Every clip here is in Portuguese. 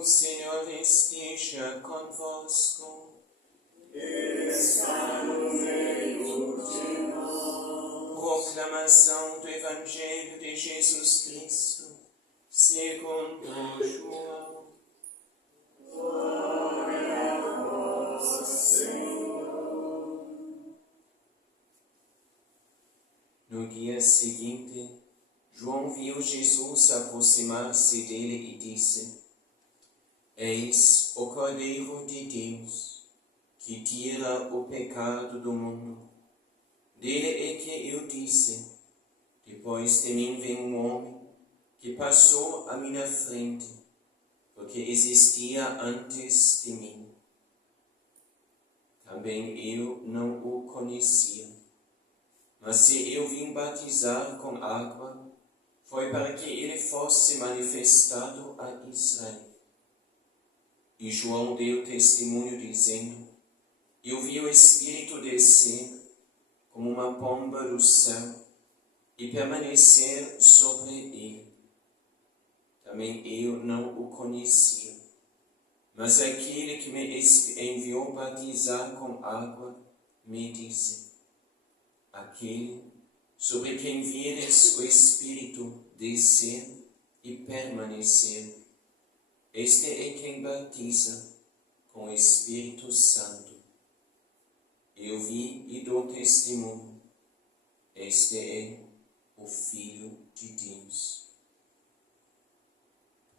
O Senhor esteja convosco. Está no meio de nós. Proclamação do Evangelho de Jesus Cristo, segundo João. Glória a vós, Senhor. No dia seguinte, João viu Jesus aproximar-se dele e disse: Eis o Cordeiro de Deus, que tira o pecado do mundo. Dele é que eu disse: depois de mim vem um homem que passou à minha frente, porque existia antes de mim. Também eu não o conhecia. Mas se eu vim batizar com água, foi para que ele fosse manifestado a Israel. E João deu testemunho dizendo: eu vi o Espírito descer como uma pomba do céu e permanecer sobre ele. Também eu não o conhecia, mas aquele que me enviou batizar com água me disse: aquele sobre quem vires o Espírito descer e permanecer, este é quem batiza com o Espírito Santo. Eu vi e dou testemunho, este é o Filho de Deus.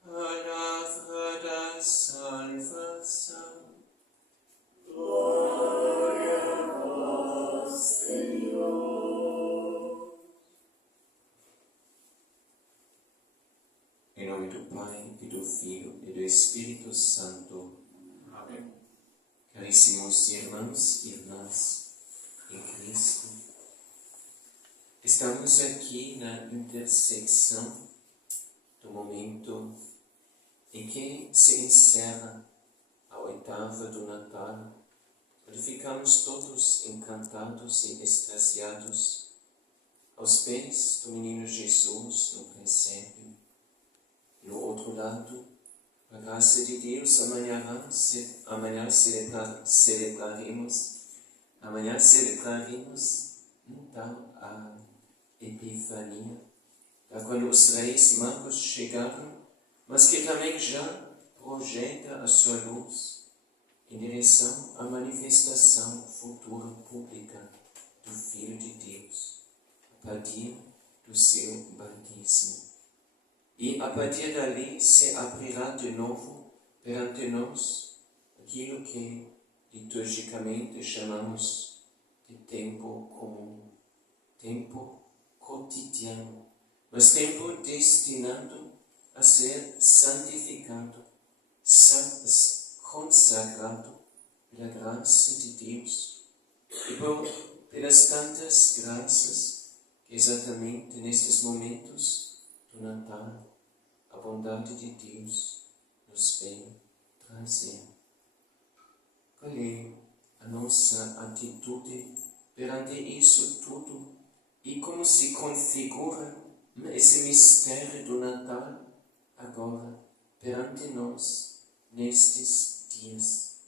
Palavra da salvação. Glória a vós, Senhor. Em nome do Pai, e do Filho, e do Espírito Santo. Amém. Caríssimos irmãos e irmãs em Cristo, estamos aqui na intersecção do momento em que se encerra a oitava do Natal, onde ficamos todos encantados e extasiados aos pés do menino Jesus no presépio. No outro lado, a graça de Deus, amanhã celebraremos então a Epifania, quando os reis magos chegaram, mas que também já projeta a sua luz em direção à manifestação futura pública do Filho de Deus, a partir do seu batismo. E a partir dali se abrirá de novo perante nós aquilo que liturgicamente chamamos de tempo comum, tempo cotidiano, mas tempo destinado a ser santificado, consagrado pela graça de Deus e pelas tantas graças que exatamente nestes momentos do Natal a bondade de Deus nos vem trazer. Qual é a nossa atitude perante isso tudo e como se configura esse mistério do Natal agora perante nós nestes dias?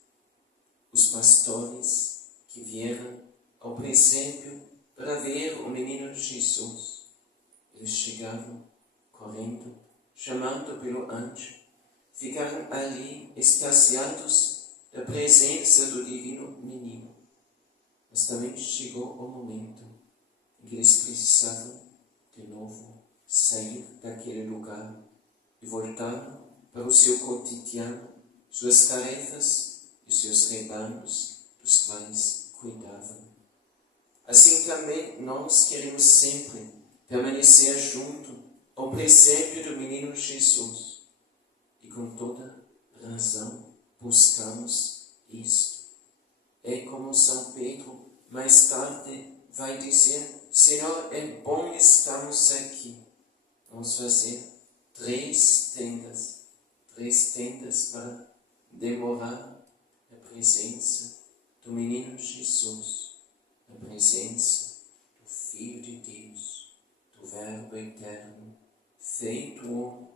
Os pastores que vieram ao presépio para ver o menino Jesus, eles chegaram correndo, chamando pelo anjo, ficaram ali extasiados da presença do divino menino. Mas também chegou o momento em que eles precisavam de novo sair daquele lugar e voltar para o seu cotidiano, suas tarefas e seus rebanhos dos quais cuidavam. Assim também nós queremos sempre permanecer junto ao presépio do menino Jesus e com toda razão buscamos isto. É como São Pedro mais tarde vai dizer: Senhor, é bom estarmos aqui. Vamos fazer 3 tendas para demorar na presença do menino Jesus, na presença do Filho de Deus, do Verbo eterno, feito homem,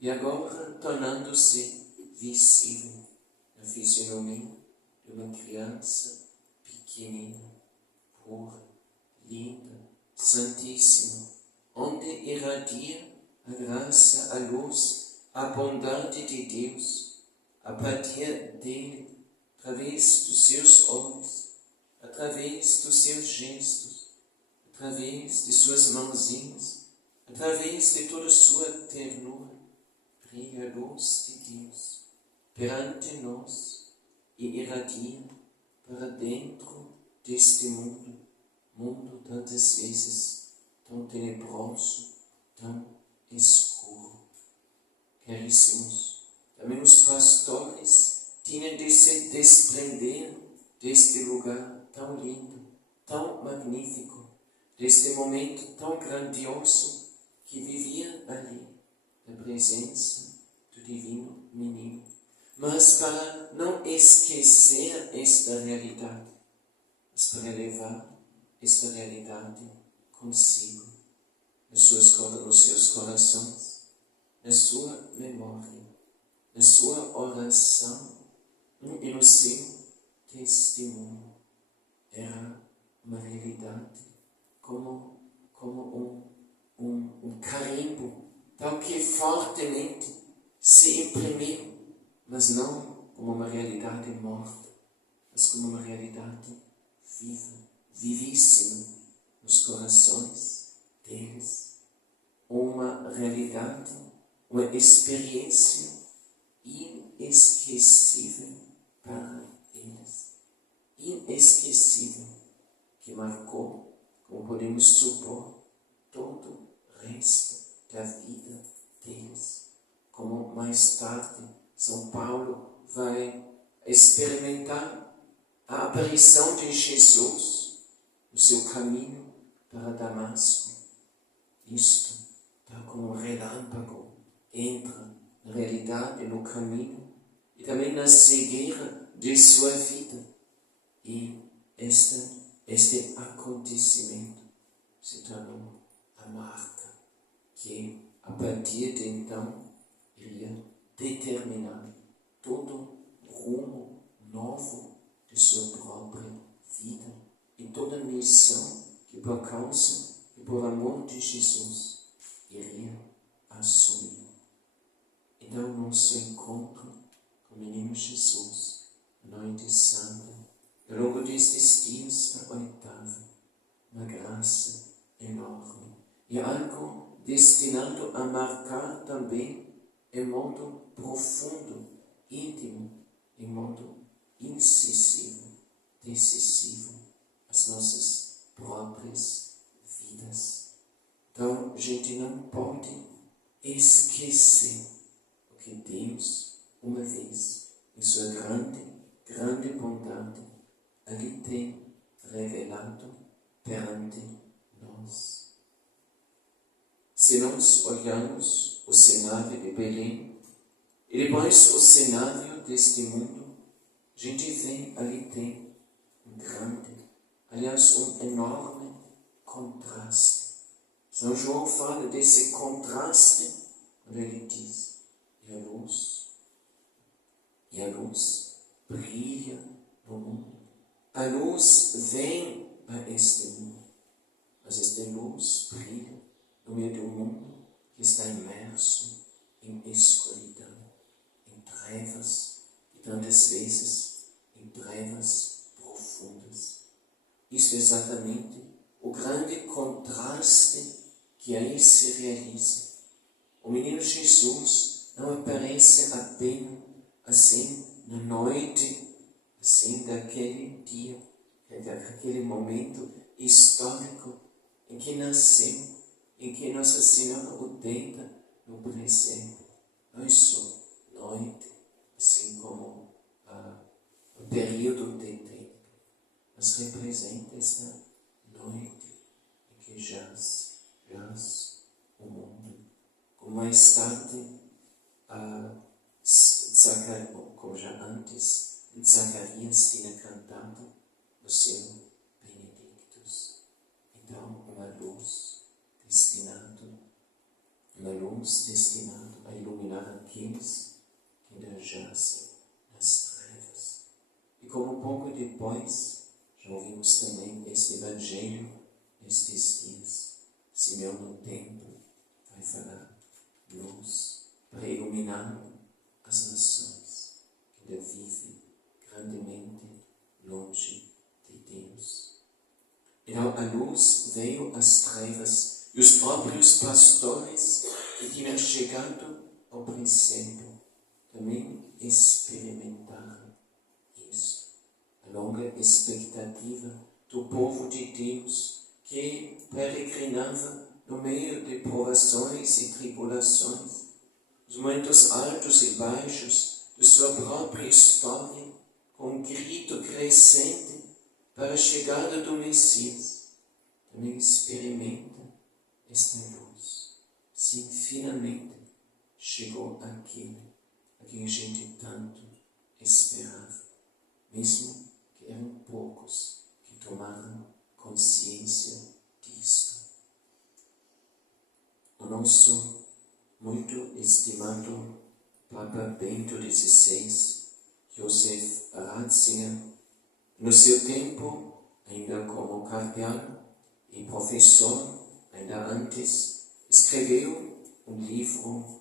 e agora tornando-se visível na fisionomia de uma criança pequenina, pura, linda, santíssima, onde irradia a graça, a luz, a bondade de Deus, a partir dele, através dos seus olhos, através dos seus gestos, através de suas mãozinhas, através de toda sua ternura, brilha a luz de Deus perante nós e irradia para dentro deste mundo tantas vezes tão tenebroso, tão escuro. Caríssimos, também os pastores tinham de se desprender deste lugar tão lindo, tão magnífico, deste momento tão grandioso que vivia ali, na presença do Divino Menino. Mas para não esquecer esta realidade, mas para levar esta realidade consigo, nos seus corações, na sua memória, na sua oração e no seu testemunho. Era uma realidade como um carimbo, tal que fortemente se imprimiu, mas não como uma realidade morta, mas como uma realidade viva, vivíssima nos corações deles. Uma realidade, uma experiência inesquecível para eles. Inesquecível, que marcou, como podemos supor, todo o resto da vida deles. Como mais tarde São Paulo vai experimentar a aparição de Jesus no seu caminho para Damasco. Isto, tal como um relâmpago, entra na realidade, no caminho e também na cegueira de sua vida. E este acontecimento se tornou a marca que, a partir de então, iria determinar todo o rumo novo de sua própria vida e toda a missão que, por causa e por amor de Jesus, iria assumir. Então, nosso encontro com o menino Jesus, a noite santa, ao longo destes dias da oitava, uma graça enorme e algo destinado a marcar também em modo profundo, íntimo, em modo incisivo, decisivo, as nossas próprias vidas. Então, a gente não pode esquecer o que Deus, uma vez, em sua grande bondade, ali tem revelado perante nós. Se nós olhamos o cenário de Belém e depois o cenário deste mundo, a gente vê ali tem um grande, aliás, um enorme contraste. São João fala desse contraste quando ele diz: e a luz brilha no mundo. A luz vem a este mundo, mas esta luz brilha no meio de um mundo que está imerso em escuridão, em trevas, e tantas vezes em trevas profundas. Isto é exatamente o grande contraste que aí se realiza. O menino Jesus não aparece apenas assim na noite, assim daquele dia, daquele momento histórico em que nasceu, em que Nossa Senhora o deita no presépio. Não é só noite, assim como o período de tempo, mas representa esta noite em que jaz o mundo. Como mais tarde, como já antes, Zacarias tinha cantado no seu Benedictus. Então, uma luz destinada a iluminar aqueles ainda jazem nas trevas. E como pouco depois, já ouvimos também este Evangelho nestes dias, Simeão no templo vai falar luz para iluminar as nações que ainda vivem grandemente longe de Deus. Então a luz veio às trevas e os próprios pastores que tinham chegado ao princípio também experimentaram isso. A longa expectativa do povo de Deus que peregrinava no meio de provações e tribulações, os momentos altos e baixos de sua própria história, com um grito crescente para a chegada do Messias, também experimenta esta luz. Sim, finalmente chegou aquele a quem a gente tanto esperava, mesmo que eram poucos que tomaram consciência disto. O nosso muito estimado Papa Bento XVI, Joseph Ratzinger, no seu tempo, ainda como cardeal e professor, ainda antes, escreveu um livro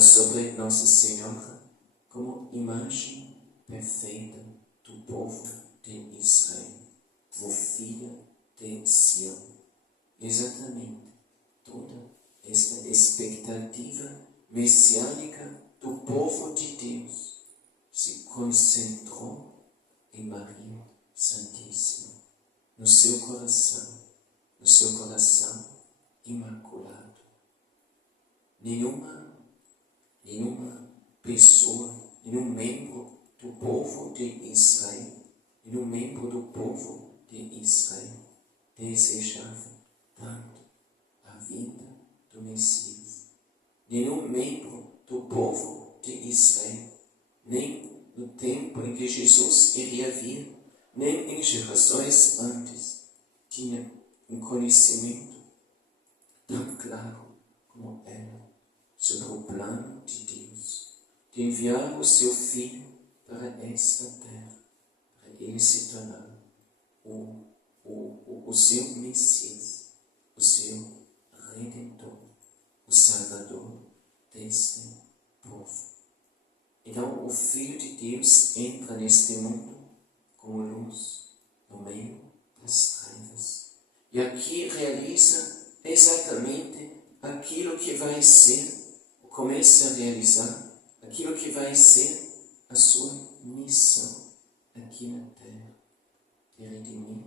sobre Nossa Senhora como imagem perfeita do povo de Israel, como filha de Sião. Exatamente toda esta expectativa messiânica do povo de Deus se concentrou em Maria Santíssima, no seu coração imaculado. Nenhuma pessoa, nenhum membro do povo de Israel, desejava tanto a vinda do Messias. Nenhum membro do povo de Israel, nem no tempo em que Jesus iria vir, nem em gerações antes, tinha um conhecimento tão claro como ela sobre o plano de Deus, de enviar o seu Filho para esta terra, para ele se tornar o seu Messias, o seu Redentor, o Salvador deste povo. Então o Filho de Deus entra neste mundo como luz no meio das trevas. E aqui realiza exatamente aquilo que vai ser, ou começa a realizar, aquilo que vai ser a sua missão aqui na terra, de redimir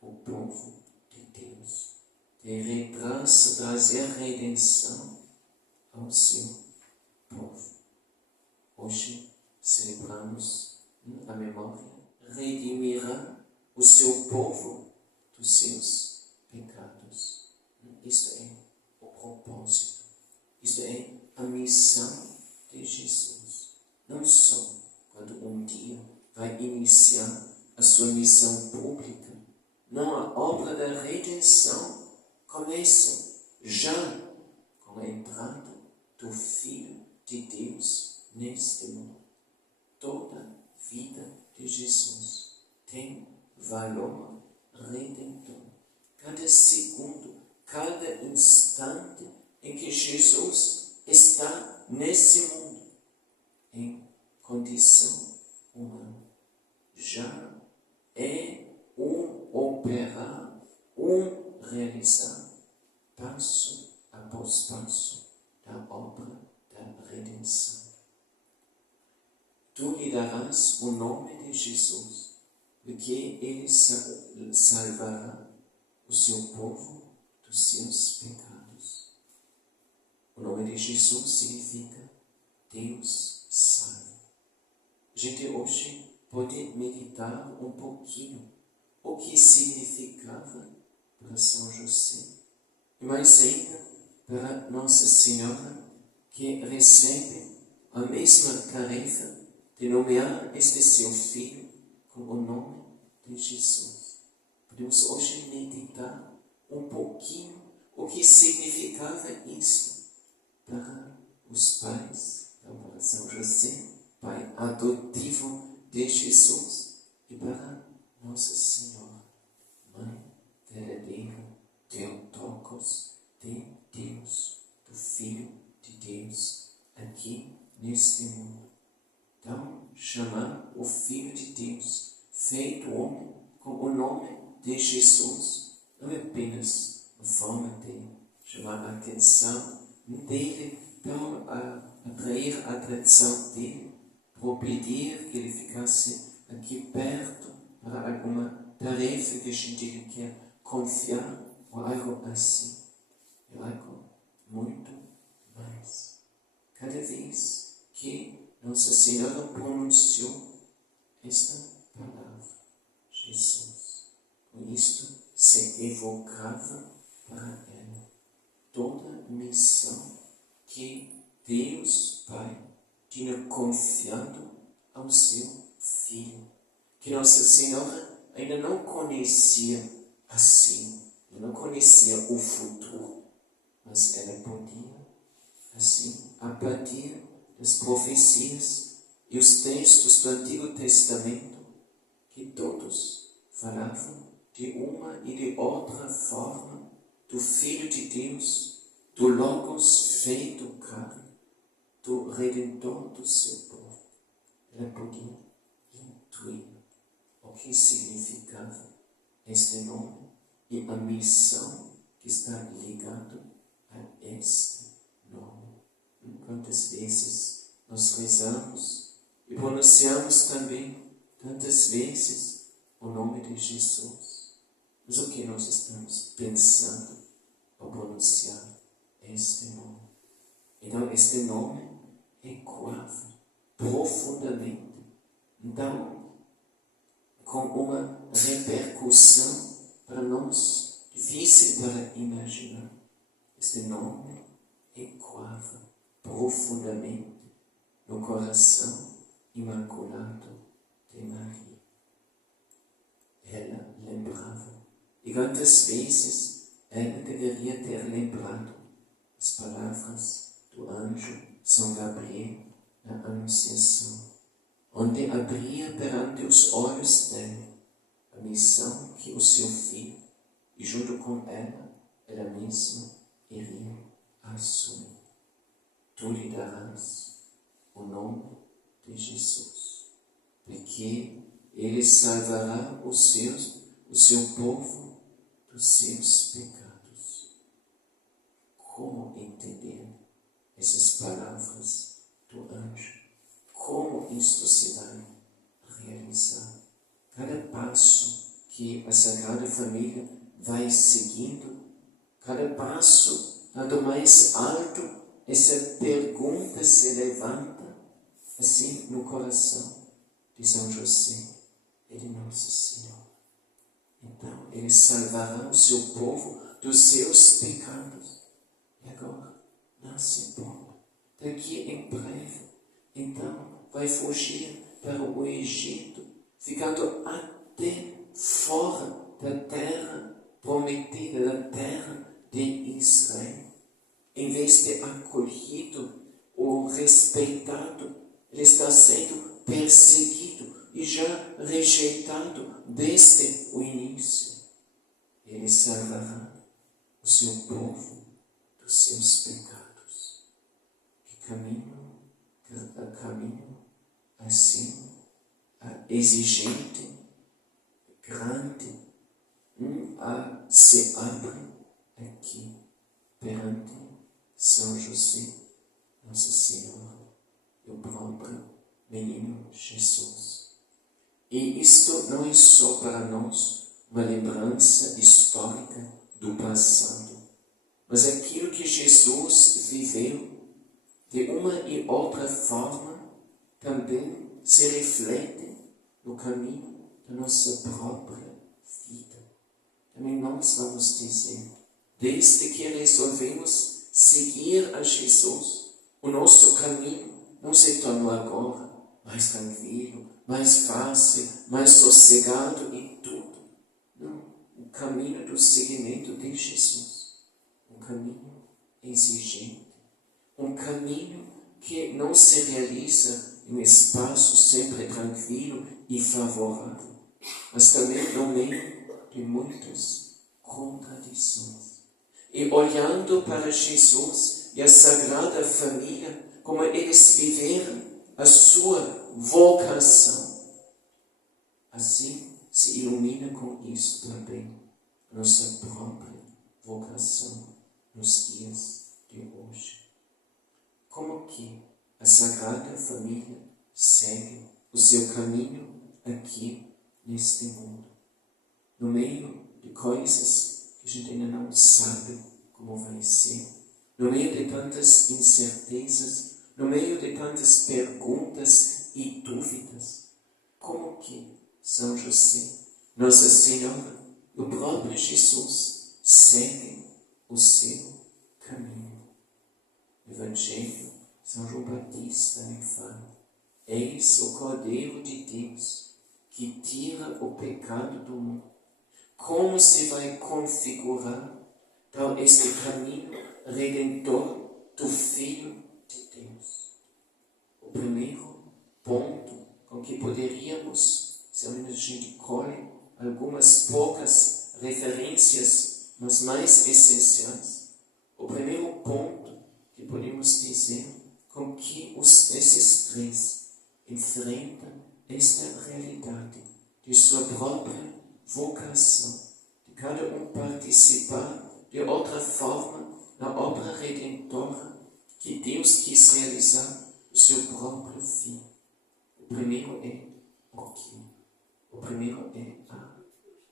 o povo de Deus, de trazer a redenção ao seu povo. Hoje celebramos a memória, redimirá o seu povo dos seus pecados. Isto é o propósito, isto é a missão de Jesus. Não só quando um dia vai iniciar a sua missão pública, não, a obra da redenção começa já com a entrada do Filho de Deus neste mundo. Toda vida de Jesus tem valor redentor. Cada segundo, cada instante em que Jesus está nesse mundo, em condição humana, já é operar, realizar, passo após passo, da obra da redenção. Tu lhe darás o nome de Jesus, porque ele salvará o seu povo dos seus pecados. O nome de Jesus significa Deus salva. A gente hoje pode meditar um pouquinho o que significava para São José, e mais ainda para Nossa Senhora, que recebe a mesma tarefa de nomear este seu filho com o nome de Jesus. Podemos hoje meditar um pouquinho o que significava isto para os pais, para para São José, pai adotivo de Jesus, e para Nossa Senhora, Mãe verdadeira, Theotokos de Deus, do Filho de Deus, aqui neste mundo. Então, chamar o Filho de Deus, feito homem, com o nome de Jesus, não é apenas uma forma de chamar a atenção dele, então atrair a atenção dele, para pedir que ele ficasse aqui perto para alguma tarefa que a gente quer confiar, ou algo assim. É algo muito mais. Cada vez que Nossa Senhora pronunciou esta palavra, Jesus, com isto se evocava para ela toda a missão que Deus Pai tinha confiado ao seu Filho, que Nossa Senhora ainda não conhecia assim, não conhecia o futuro, mas ela podia, assim, a partir das profecias e os textos do Antigo Testamento, que todos falavam de uma e de outra forma do Filho de Deus, do Logos feito carne, do Redentor do seu povo. Ela podia intuir o que significava este nome e a missão que está ligada a este nome. Quantas vezes nós rezamos e pronunciamos também tantas vezes o nome de Jesus. Mas o que nós estamos pensando ao pronunciar este nome? Então, este nome ecoava profundamente, então, com uma repercussão para nós difícil para imaginar. Este nome ecoava profundamente no coração imaculado de Maria. Ela lembrava, e quantas vezes ela deveria ter lembrado as palavras do anjo São Gabriel na Anunciação, onde abria perante os olhos dela a missão que o seu filho, e junto com ela mesma iria assumir. Tu lhe darás o nome de Jesus, porque ele salvará o seu povo dos seus pecados. Como entender essas palavras do anjo? Como isto se vai realizar? Cada passo que a Sagrada Família vai seguindo, cada passo dando mais alto, essa pergunta se levanta assim no coração de São José e de Nossa Senhora. Então, ele salvará o seu povo dos seus pecados. E agora, nasce povo. Daqui em breve, então, vai fugir para o Egito, ficando até fora da terra prometida, da terra de Israel. Em vez de acolhido ou respeitado, ele está sendo perseguido e já rejeitado desde o início. Ele salvará o seu povo dos seus pecados. Que caminho assim, exigente, grande, se abre aqui perante São José, Nossa Senhora e o próprio menino Jesus. E isto não é só para nós uma lembrança histórica do passado, mas aquilo que Jesus viveu de uma e outra forma também se reflete no caminho da nossa própria vida. Também nós vamos dizer, desde que resolvemos seguir a Jesus, o nosso caminho não se tornou agora mais tranquilo, mais fácil, mais sossegado e tudo. Não, o caminho do seguimento de Jesus, um caminho exigente, um caminho que não se realiza em um espaço sempre tranquilo e favorável, mas também no meio de muitas contradições. E olhando para Jesus e a Sagrada Família, como eles viveram a sua vocação, assim se ilumina com isso também a nossa própria vocação nos dias de hoje. Como que a Sagrada Família segue o seu caminho aqui neste mundo, no meio de coisas que a gente ainda não sabe como vai ser, no meio de tantas incertezas, no meio de tantas perguntas e dúvidas. Como que São José, Nossa Senhora e o próprio Jesus seguem o seu caminho? O Evangelho, São João Batista me fala: eis o Cordeiro de Deus que tira o pecado do mundo. Como se vai configurar então este caminho redentor do Filho de Deus? O primeiro ponto com que poderíamos, se ao menos a gente colhe algumas poucas referências, mas mais essenciais, o primeiro ponto que podemos dizer com que esses três enfrentam esta realidade de sua própria vocação, de cada um participar de outra forma na obra redentora que Deus quis realizar o seu próprio Filho. O primeiro é o quê? O primeiro é a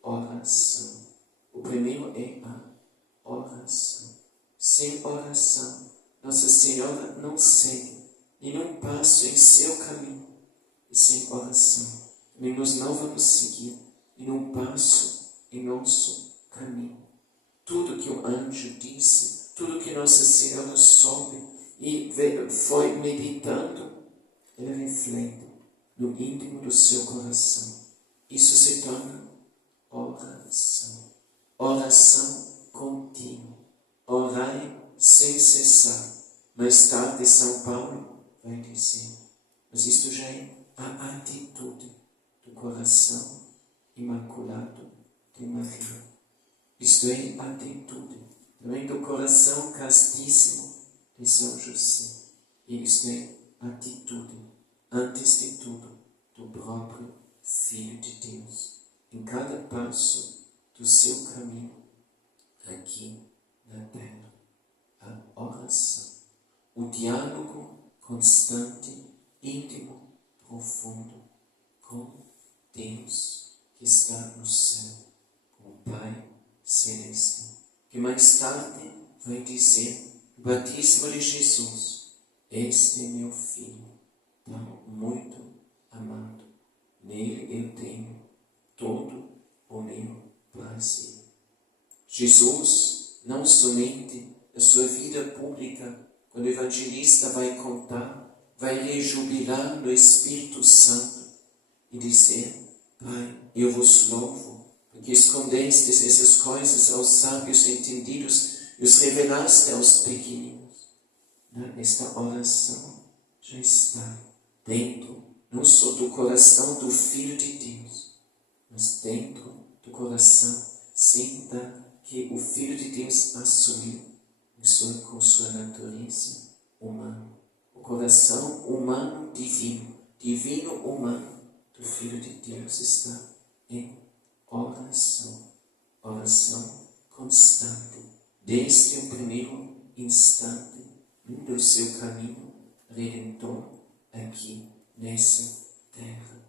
oração. O primeiro é a oração. Sem oração, Nossa Senhora não segue nenhum passo em seu caminho. E sem oração, também nós não vamos seguir nenhum passo em nosso caminho. Tudo que o anjo disse, tudo que Nossa Senhora soube e foi meditando, ela reflete no íntimo do seu coração. Isso se torna oração. Oração contínua. Orai sem cessar. Mais tarde, São Paulo vai dizer, mas isto já é a atitude do coração imaculado de Maria. Isto é a atitude também do coração castíssimo de São José. E isto é a atitude, antes de tudo, do próprio Filho de Deus, em cada passo do seu caminho aqui na terra. A oração, o diálogo constante, íntimo, profundo com Deus que está no céu, com o Pai Celeste, que mais tarde vai dizer no batismo de Jesus: este é meu Filho, tão muito amado, nele eu tenho todo o meu prazer. Jesus, não somente na sua vida pública, quando o evangelista vai contar, vai rejubilar no Espírito Santo e dizer: Pai, eu vos louvo, porque escondestes essas coisas aos sábios entendidos e os revelaste aos pequeninos. Esta oração já está dentro, não só do coração do Filho de Deus, mas dentro do coração senta que o Filho de Deus assumiu com sua natureza humana. O coração humano divino, divino humano do Filho de Deus está em oração. Oração constante, desde o primeiro instante do seu caminho redentor aqui nessa terra.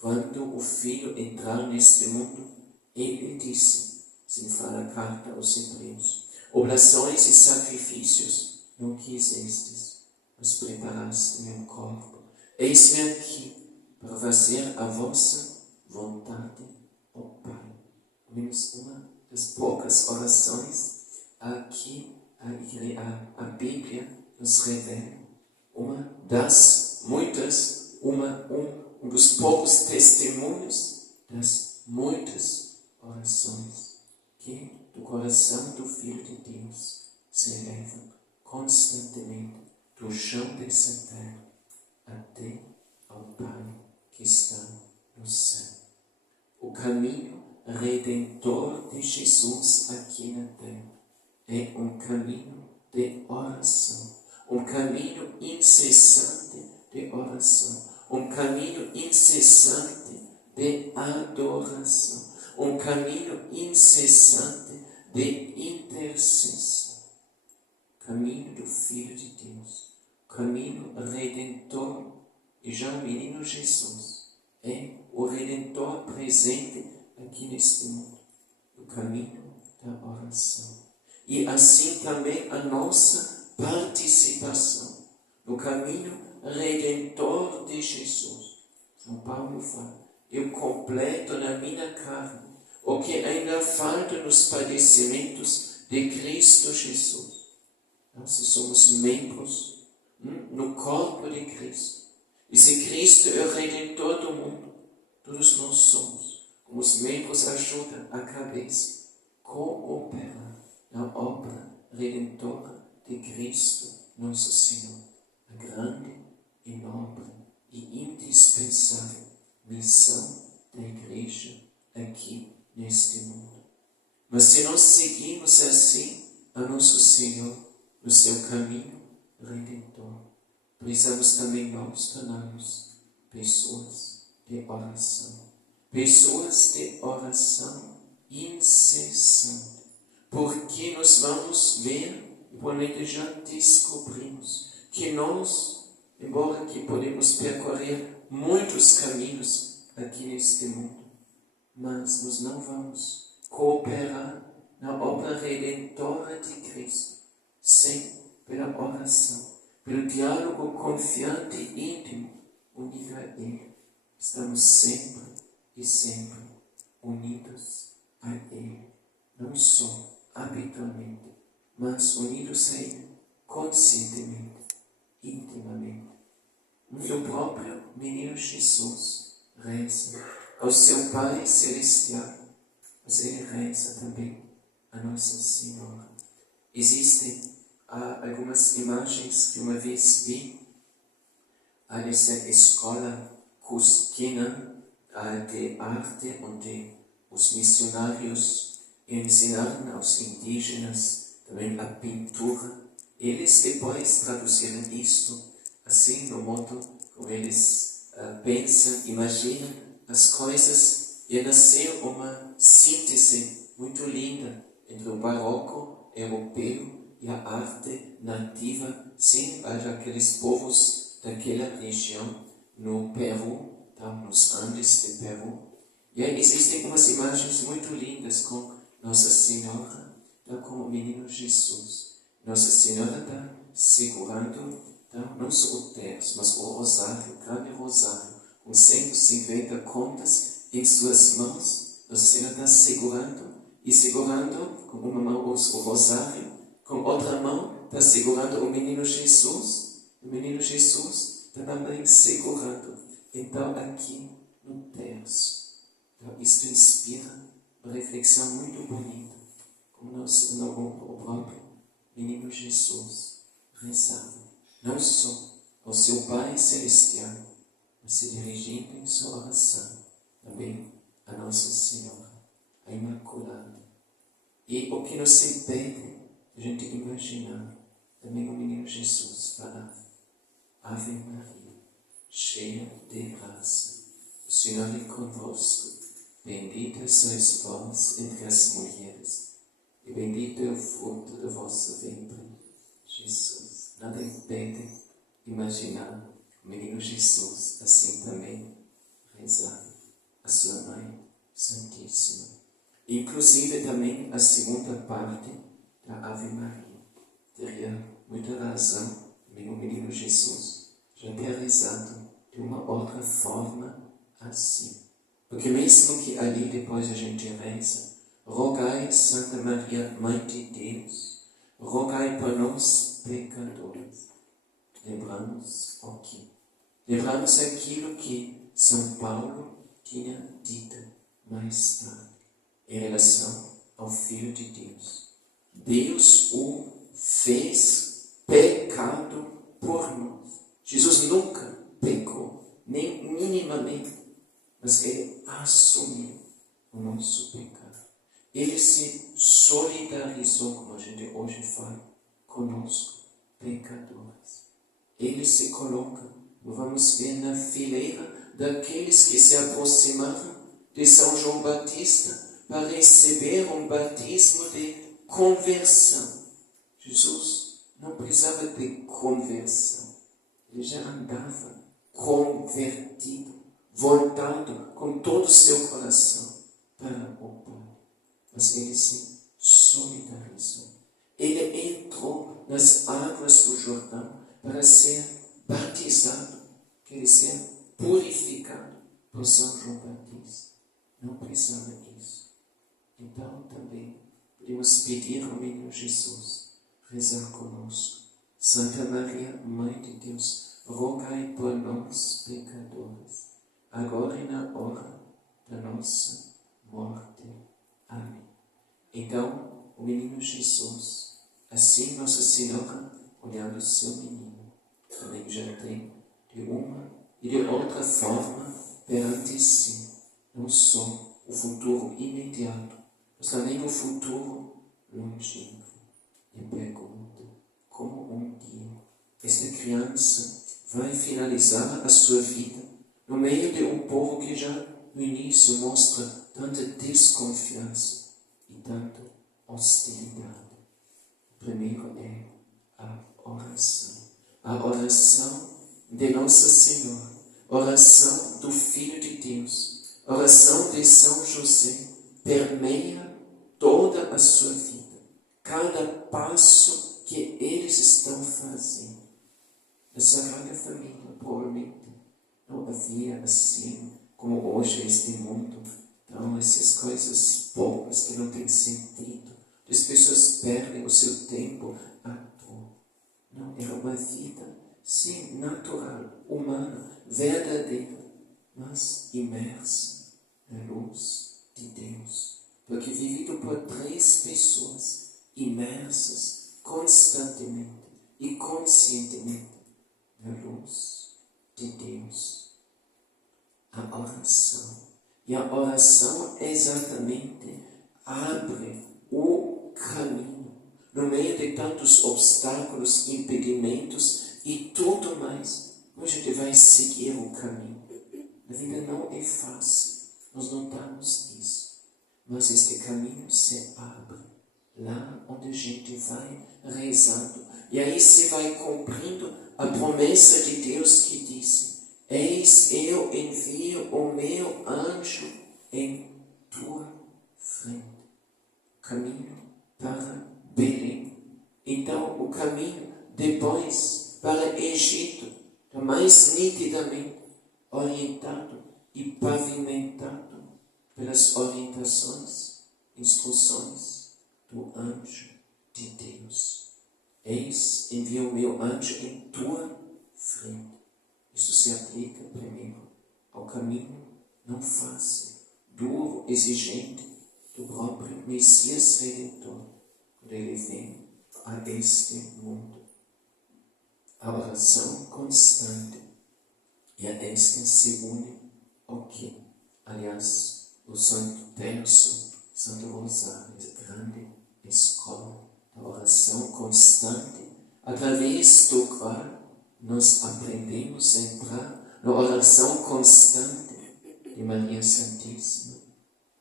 Quando o Filho entrar neste mundo, ele disse, assim fala a carta aos Hebreus: oblações e sacrifícios não quisestes, mas preparaste meu corpo. Eis-me aqui para fazer a vossa vontade, ó Pai. Ao menos uma das poucas orações aqui a Bíblia nos revela. Uma das muitas, um dos poucos testemunhos das muitas orações que do coração do Filho de Deus se elevam constantemente do chão dessa terra até ao Pai que está no céu. O caminho redentor de Jesus aqui na terra é um caminho de oração, um caminho incessante de oração, um caminho incessante de adoração, um caminho incessante de intercessão. Caminho do Filho de Deus, caminho redentor. E já o menino Jesus é o Redentor presente aqui neste mundo, o caminho da oração. E assim também a nossa participação no caminho redentor de Jesus. São Paulo fala, eu completo na minha carne o que ainda falta nos padecimentos de Cristo Jesus. Então, se somos membros no corpo de Cristo, e se Cristo é o Redentor do mundo, todos nós somos, como os membros ajudam a cabeça, cooperar na obra redentora de Cristo, nosso Senhor, a grande e nobre e indispensável missão da Igreja aqui neste mundo. Mas se nós seguimos assim a nosso Senhor no seu caminho redentor, precisamos também nós tornar-nos pessoas de oração. Pessoas de oração incessante. Porque nós vamos ver, e provavelmente já descobrimos, que nós, embora que podemos percorrer muitos caminhos aqui neste mundo, mas nós não vamos cooperar na obra redentora de Cristo sem pela oração, pelo diálogo confiante e íntimo unido a Ele. Estamos sempre e sempre unidos a Ele, não só habitualmente, mas unidos a Ele conscientemente, intimamente. E o próprio menino Jesus reza ao seu Pai Celestial, mas Ele reza também a Nossa Senhora. Existem algumas imagens que uma vez vi dessa escola cusquina de arte, onde os missionários ensinaram aos indígenas também a pintura. Eles depois traduziram isto assim, no modo como eles pensam, imaginam as coisas, e nasceu uma síntese muito linda entre o barroco europeu e a arte nativa, sim, aqueles povos daquela região no Peru, nos Andes de Peru. E aí existem umas imagens muito lindas com Nossa Senhora, com o menino Jesus. Nossa Senhora está segurando não só o terço, mas o rosário, o grande rosário, com 150 contas em suas mãos. Nossa Senhora está segurando com uma mão o rosário, com outra mão está segurando o menino Jesus. O menino Jesus está também segurando. Então, aqui no terço, isto inspira uma reflexão muito bonita, como o próprio menino Jesus rezava, não só ao seu Pai Celestial, mas se dirigindo em sua oração também a Nossa Senhora, a Imaculada. E o que nos impede de a gente imaginar também o menino Jesus falar: Ave Maria, cheia de graça, o Senhor é convosco, bendita sois vós entre as mulheres, e bendito é o fruto do vosso ventre, Jesus. Nada impede imaginar o menino Jesus assim também rezar a sua Mãe Santíssima. Inclusive também a segunda parte da Ave Maria. Teria muita razão também o menino Jesus já ter rezado de uma outra forma assim. Porque mesmo que ali depois a gente reza: rogai, Santa Maria, Mãe de Deus, rogai por nós, pecadores. Lembramos o quê? Lembramos aquilo que São Paulo tinha dito mais tarde, em relação ao Filho de Deus. Deus o fez pecado por conosco, pecadores. Ele se coloca, vamos ver, na fileira daqueles que se aproximaram de São João Batista para receber um batismo de conversão. Jesus não precisava de conversão. Ele já andava convertido, voltado com todo o seu coração para o Pai. Mas ele se solidarizou. Ele entrou nas águas do Jordão para ser batizado, quer dizer, purificado por São João Batista. Não precisava disso. Então também podemos pedir ao menino Jesus, rezar conosco. Santa Maria, Mãe de Deus, rogai por nós, pecadores, agora e na hora da nossa morte. Amém. Então, o menino Jesus, assim Nossa Senhora, olhando o seu menino, também já tem de uma e de outra forma perante si, não só o futuro imediato, mas também o futuro longínquo. E pergunta como um dia esta criança vai finalizar a sua vida no meio de um povo que já no início mostra tanta desconfiança e tanta hostilidade. Primeiro é a oração. A oração de Nossa Senhora, oração do Filho de Deus, oração de São José, permeia toda a sua vida. Cada passo que eles estão fazendo. Na Sagrada Família, provavelmente, não havia assim, como hoje este mundo. Então, essas coisas poucas que não têm sentido. As pessoas perdem o seu tempo à toa. Não, era uma vida, sim, natural, humana, verdadeira, mas imersa na luz de Deus. Porque vivido por 3 pessoas imersas constantemente e conscientemente na luz de Deus. A oração. E a oração exatamente abre o caminho no meio de tantos obstáculos, impedimentos e tudo mais. A gente vai seguir o caminho. A vida não é fácil, nós notamos isso. Mas este caminho se abre lá onde a gente vai rezando. E aí se vai cumprindo a promessa de Deus que disse: eis eu envio o meu anjo em tua frente. Caminho para Belém. Então o caminho depois para Egito, mais nitidamente orientado e pavimentado pelas orientações, instruções do anjo de Deus. Eis, envio o meu anjo em tua frente. Isso se aplica primeiro ao caminho não fácil, duro, exigente do próprio Messias Redentor, quando ele vem a este mundo. A oração constante, e a esta se une o que? Aliás, o Santo Terço, Santo Rosário, a grande escola da oração constante, através do qual nós aprendemos a entrar na oração constante de Maria Santíssima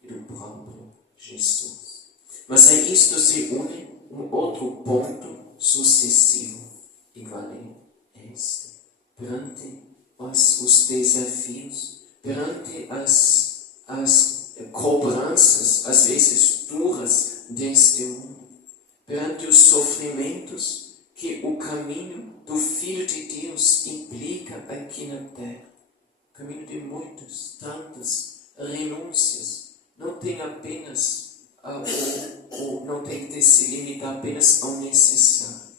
e do próprio Jesus. Mas a isto se une um outro ponto sucessivo, igual a este. Perante os desafios, perante as cobranças, às vezes duras, deste mundo, perante os sofrimentos que o caminho do Filho de Deus implica aqui na terra. Caminho de muitas, tantas renúncias. Não tem apenas, não tem que se limitar apenas ao necessário.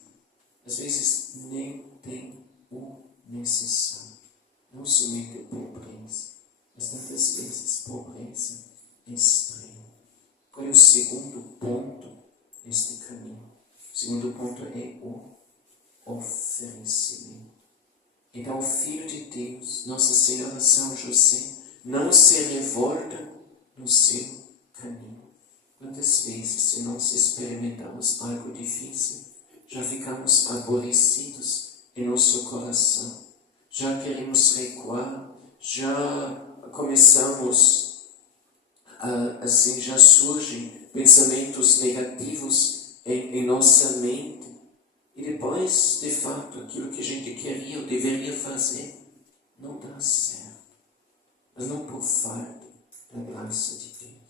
Às vezes nem tem o necessário. Não somente pobreza, mas tantas vezes pobreza extrema. Qual é o segundo ponto neste caminho? O segundo ponto é o oferecimento. Então o Filho de Deus, Nossa Senhora São José, não se revolta no seu caminho. Quantas vezes, se nós experimentamos algo difícil, já ficamos aborrecidos em nosso coração, já queremos recuar, já começamos assim, já surgem pensamentos negativos em nossa mente. E depois, de fato, aquilo que a gente queria ou deveria fazer não dá certo. Mas não por falta da graça de Deus,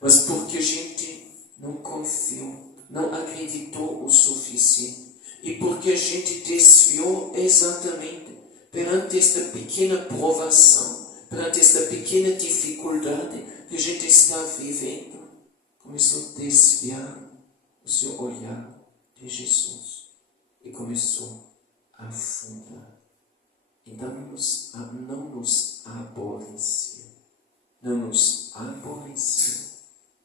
mas porque a gente não confiou, não acreditou o suficiente. E porque a gente desviou exatamente perante esta pequena provação, perante esta pequena dificuldade que a gente está vivendo, começou a desviar o seu olhar de Jesus e começou a afundar. Então não nos aborreceu,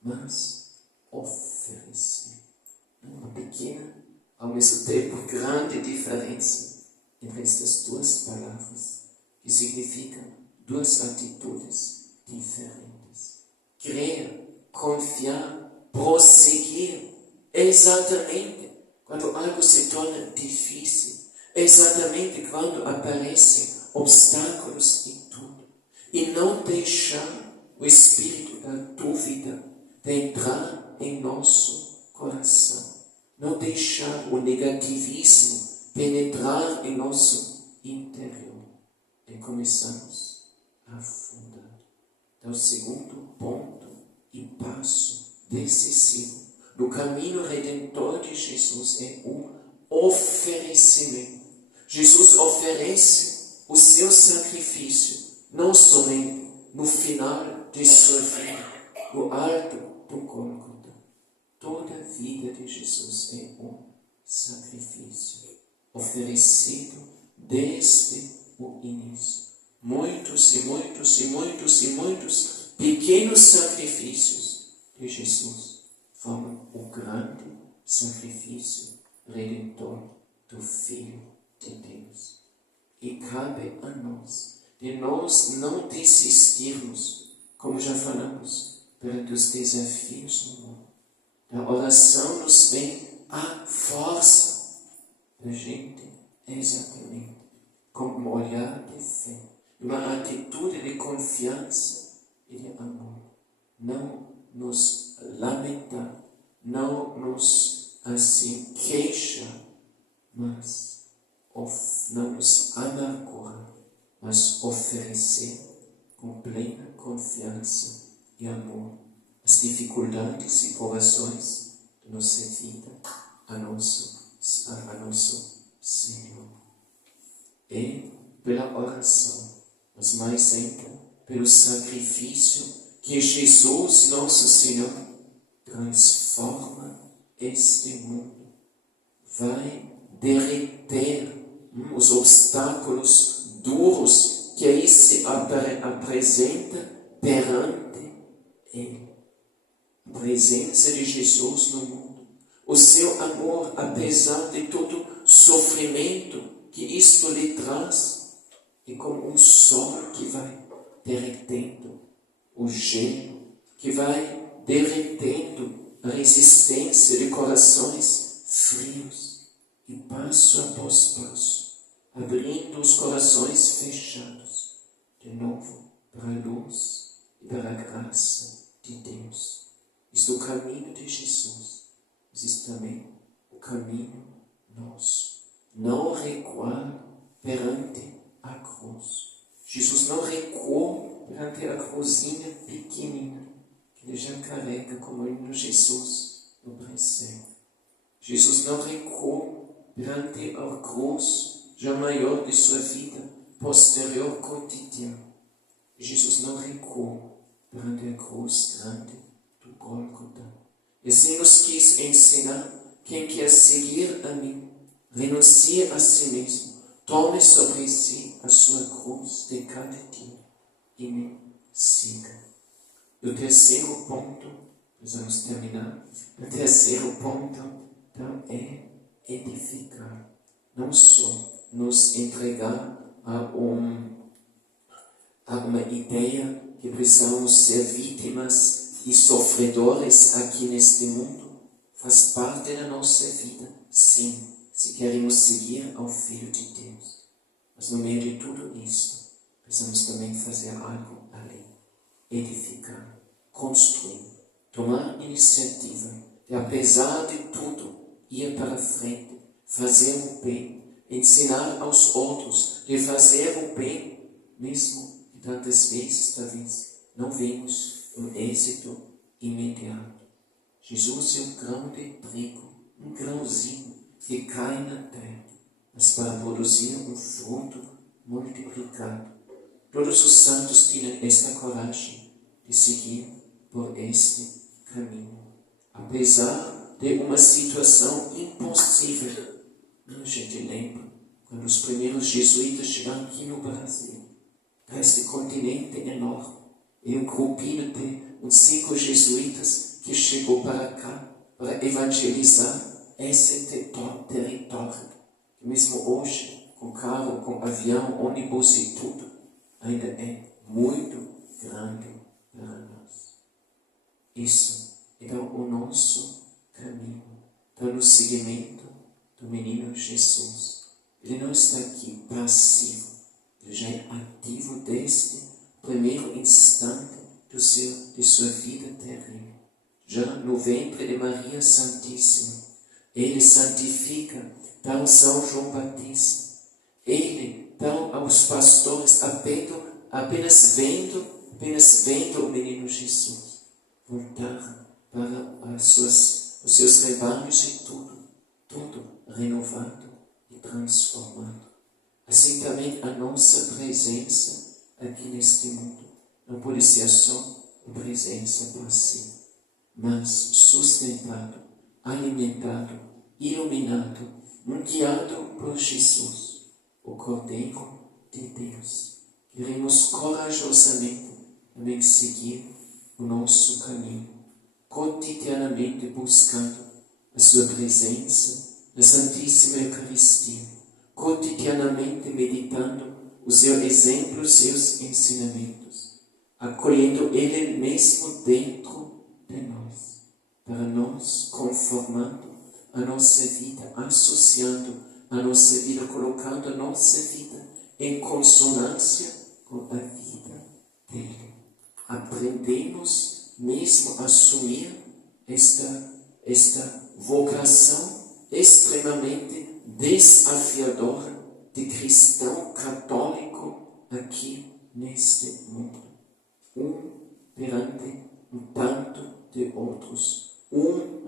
mas ofereceu. Uma pequena, ao mesmo tempo grande diferença entre estas duas palavras, que significam duas atitudes diferentes. Crer, confiar, prosseguir, exatamente quando algo se torna difícil, exatamente quando aparecem obstáculos em tudo. E não deixar o espírito da dúvida de entrar em nosso coração. Não deixar o negativismo penetrar em nosso interior. E começamos a afundar. Então, o segundo ponto e passo decisivo no caminho redentor de Jesus é o oferecimento. Jesus oferece o seu sacrifício, não somente no final de sua vida, no alto do Gólgota. Toda a vida de Jesus é um sacrifício oferecido desde o início. Muitos pequenos sacrifícios de Jesus formam o grande sacrifício redentor do Filho de Deus. E cabe a nós, de nós não desistirmos, como já falamos, perante os desafios do mundo. A oração nos vem a força da gente, exatamente, com um olhar de fé, uma atitude de confiança e de amor. Não nos lamentar, não nos assim queixar, mas não nos amargurar, mas oferecer com plena confiança e amor as dificuldades e provações da nossa vida a nosso Senhor. E pela oração, mas mais ainda pelo sacrifício que Jesus, nosso Senhor, transforma este mundo, vai derreter os obstáculos duros que aí se apresentam perante Ele. A presença de Jesus no mundo, o seu amor, apesar de todo sofrimento que isto lhe traz, é como um sol que vai derretendo o gelo, que vai derretendo a resistência de corações frios, e passo após passo, abrindo os corações fechados, de novo para a luz e para a graça de Deus. Isto é o caminho de Jesus, mas isto também é o caminho nosso. Não recuar perante a cruz. Jesus não recuou perante a cruzinha pequenina que ele já carrega como menino Jesus no presépio. Jesus não recuou perante a cruz já maior de sua vida posterior cotidiana. Jesus não recuou perante a cruz grande do Gólgota. E assim nos quis ensinar: quem quer seguir a mim, renuncie a si mesmo, tome sobre si a sua cruz de cada dia e me siga. E o terceiro ponto, precisamos terminar, o terceiro ponto então é edificar. Não só nos entregar a uma ideia que precisamos ser vítimas e sofredores aqui neste mundo. Faz parte da nossa vida, sim. queremos seguir ao Filho de Deus. Mas no meio de tudo isso, precisamos também fazer algo além. Edificar, construir, tomar iniciativa de, apesar de tudo, ir para frente, fazer o bem, ensinar aos outros de fazer o bem, mesmo que tantas vezes, talvez, não vemos um êxito imediato. Jesus é um grão de trigo, um grãozinho que cai na terra, mas para produzir um fruto multiplicado. Todos os santos tinham esta coragem de seguir por este caminho. Apesar de uma situação impossível, a gente lembra quando os primeiros jesuítas chegaram aqui no Brasil, este continente enorme, e um grupinho de uns 5 jesuítas que chegou para cá para evangelizar esse território. Mesmo hoje, com carro, com avião, ônibus e tudo, ainda é muito grande para nós. Isso é o nosso caminho, está no seguimento do menino Jesus. Ele não está aqui passivo, ele já é ativo desde o primeiro instante de sua vida terrena. Já no ventre de Maria Santíssima, ele santifica tal São João Batista. Ele, tal aos pastores, apenas vendo o menino Jesus voltar para os seus rebanhos e tudo renovado e transformado. Assim também a nossa presença aqui neste mundo não pode ser só uma presença passiva, mas sustentado, alimentado, iluminado, guiado por Jesus, o Cordeiro de Deus. Queremos corajosamente também seguir o nosso caminho, cotidianamente buscando a sua presença na Santíssima Eucaristia, cotidianamente meditando o seu exemplo, os seus ensinamentos, acolhendo Ele mesmo dentro de nós, para nós conformando a nossa vida, associando a nossa vida, colocando a nossa vida em consonância com a vida dele. Aprendemos mesmo a assumir esta vocação extremamente desafiadora de cristão católico aqui neste mundo. Perante um tanto de outros,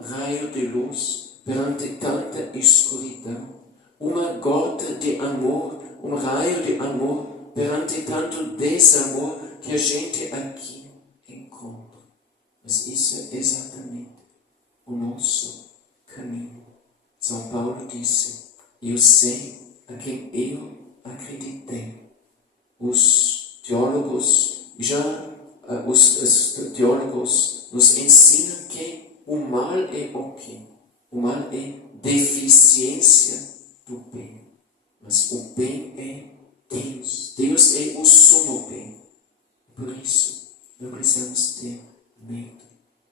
raio de luz perante tanta escuridão, uma gota de amor, um raio de amor perante tanto desamor que a gente aqui encontra. Mas isso é exatamente o nosso caminho. São Paulo disse: eu sei a quem eu acreditei. Os teólogos nos ensinam que o mal é o quê? O mal é deficiência do bem. Mas o bem é Deus. Deus é o sumo bem. Por isso, não precisamos ter medo.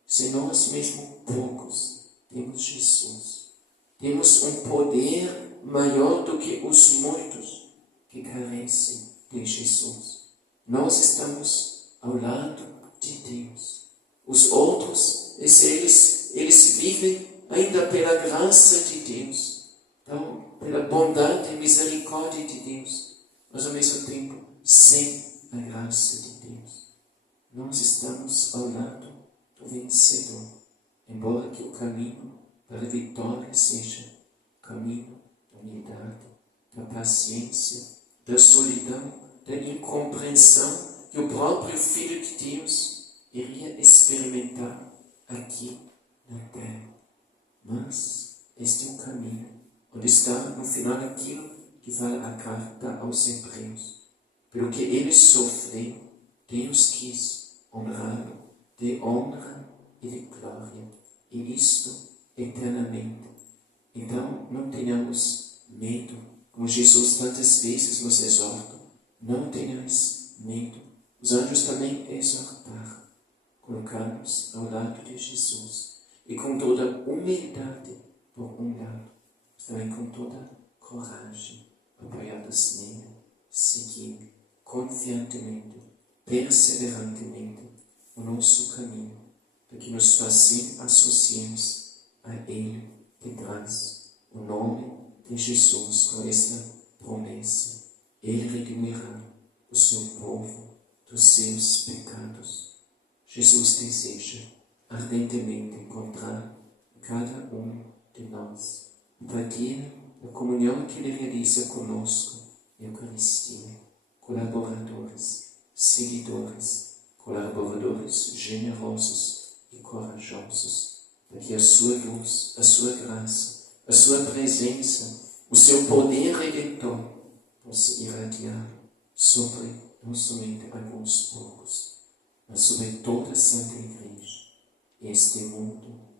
Se nós mesmo poucos temos Jesus, temos um poder maior do que os muitos que carecem de Jesus. Nós estamos ao lado de Deus. Os outros, eles vivem ainda pela graça de Deus, então, pela bondade e misericórdia de Deus, mas ao mesmo tempo sem a graça de Deus. Nós estamos ao lado do vencedor, embora que o caminho para a vitória seja o caminho da humildade, da paciência, da solidão, da incompreensão que o próprio Filho de Deus iria experimentar aqui na terra. Mas este é um caminho onde está no final aquilo que fala a carta aos Hebreus. Pelo que ele sofreu, Deus quis honrá-lo de honra e de glória, e isto eternamente. Então não tenhamos medo, como Jesus tantas vezes nos exorta: não tenhais medo. Os anjos também exortaram: colocar-nos ao lado de Jesus e com toda humildade por um lado, mas também com toda coragem, apoiados nele, seguir confiantemente, perseverantemente o nosso caminho, para que nos assim associemos a Ele que traz o nome de Jesus com esta promessa. Ele redimirá o seu povo dos seus pecados. Jesus deseja ardentemente encontrar cada um de nós, para que na comunhão que Ele realiza conosco, Eucaristia, colaboradores, seguidores, colaboradores generosos e corajosos, para que a sua luz, a sua graça, a sua presença, o seu poder redentor possa irradiar sobre não somente alguns poucos, mas sobre toda a Santa Igreja e este mundo